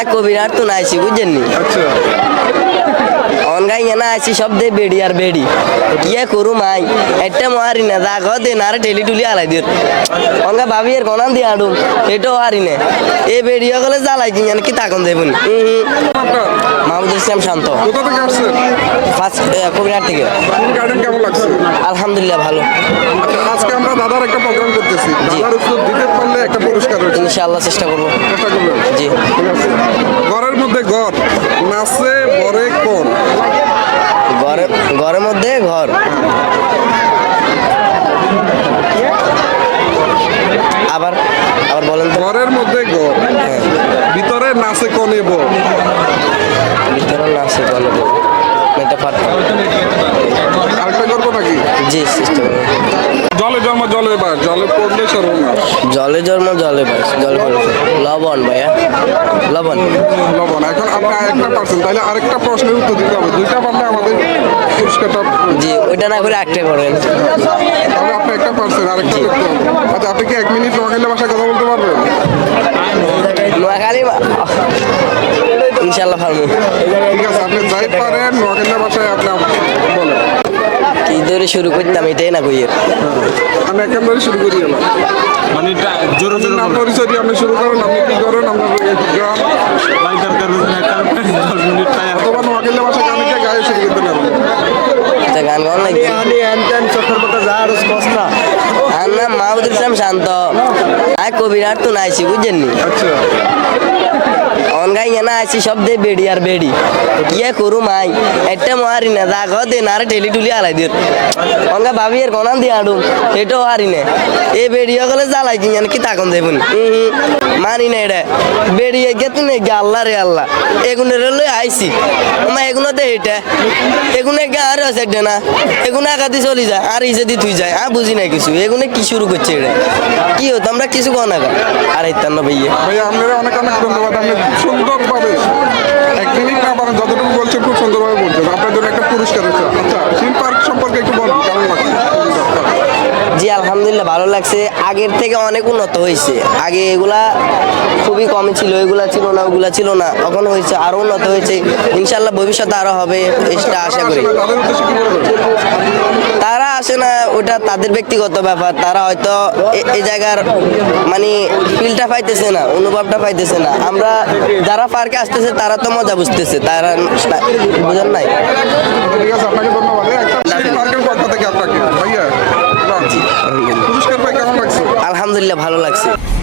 I কবিরার তো নাইছি বুঝছেন নি? আচ্ছা। অনগাই না আছি সব দে বেডি আর বেডি। কিয়া করু মাই একটা মারি না দা গো দে নারে টেলি টুলি আলাই দির অনগা ভাবি এর কোনান দি আডু এটাও হারি না। এ বেডি গলে জ্বালাই কি কি তাকন দেবুন? মাহমুদ ইসলাম শান্ত। কোথা থেকে আসছেন? ফার্স্ট কবিরার থেকে। গার্ডেন কেমন লাগছে? আলহামদুলিল্লাহ ভালো। আচ্ছা, আজকে আমরা দাদার একটা প্রোগ্রাম করতেছি। দাদার উত্তর দিতে পারলে একটা পুরস্কার রয়েছে। ইনশাআল্লাহ চেষ্টা করব। চেষ্টা করবেন? জি। ঘরের মধ্যে ঘর নাচে বরে কোন? ঘরে ঘরের মধ্যে ঘর। আবার আবার বলেন ঘরের মধ্যে ঘর ভিতরে নাচে কোন এব ভিতরে না আছে বলে এটা পারতাম আরেকটা করব নাকি? জি করব। জলে জন্ম জলে পড়লে সর্বনাশ। জলে জন্ম জলে পাই জল পড়েছে লবণ ভাইয়া লবণ। লবণ এখন আপনি আরেকটা পারছেন তাহলে আরেকটা প্রশ্নের উত্তর দিতে হবে। দুইটা পারলে আমাদের পুরস্কারটা জি ওইটা না করে একটা করেন তাহলে আপনি একটা পারছেন আরেকটা হবে। আচ্ছা আপনি কি এক মিনিট নোয়াখালী ভাষায় কথা বলতে পারবেন? নোয়াখালী মা- ইনশাল্লাহ ফার্মু ঠিক আছে আপনি যাই পারেন নোয়াখালী ভাষায় আপনি বলেন কি ধরে শুরু করতাম এটাই না কইয়ের। আমি একেবারে শুরু করি এলাম মানে জোরে জোরে নাম পরিচয় দিয়ে আপনি শুরু করেন আপনি কি করেন? আপনার গ্রাম। ভাই দরকার দশ মিনিট টাইম অথবা নোয়াখালী ভাষায় গানে গিয়ে গায়ে শুরু করতে পারেন। তা গান গান লাগছে আর না। মাহমুদ ইসলাম শান্ত। আই কবিরার তো নাইছি বুঝছেন নি আচ্ছা। অনগাই না আছি সব দে বেডি আর বেডি। কিয়া করু মাই, একটা মারি না দা ঘর দে নারে ঠেলি টুলি আলাই দির অনগা ভাবি আর গনান দিয়ে আডু এটাও হারি না। এ বেডি গেলে জ্বালাই কি কি তাকন দেবুন মানি না এটা বেডি গেতে নে গে আল্লাহ রে আল্লাহ। এগুনের লই আইছি। মা এগুনো দে এটা এগুনে গে আর আছে একটা না এগুলো আগাতি চলি যায়, আর ইসে দি তুই যায়, আ বুঝি না কিছু। এগুনে কি শুরু করছে এটা কি হতো আমরা কিছু কন না গা আর ইতান্ন ভাইয়া। ভাইয়া, আপনারা অনেক অনেক ধন্যবাদ, আপনি সুন্দরভাবে, এক না যতটুকু বলছেন খুব সুন্দরভাবে বলছেন। আপনার জন্য একটা পুরস্কার আচ্ছা থিম পার্ক সম্পর্কে একটু বলুন কেমন লাগছে জি আলহামদুলিল্লাহ ভালো লাগছে। আগের থেকে অনেক উন্নত হয়েছে। আগে এগুলা খুবই কম ছিল এগুলা ছিল না ওগুলা ছিল না। এখন হয়েছে আরও উন্নত হয়েছে। ইনশাল্লাহ ভবিষ্যতে আরও হবে এটা আশা করি। তারা আসে না ওটা তাদের ব্যক্তিগত ব্যাপার। তারা হয়তো এ- এই জায়গার মানে ফিলটা পাইতেছে না অনুভবটা পাইতেছে না। আমরা যারা পার্কে আসতেছে তারা তো মজা বুঝতেছে। তারা বুঝেন নাই? ঠিক আপনাকে ধন্যবাদ। এই আলহামদুলিল্লাহ ভালো লাগছে।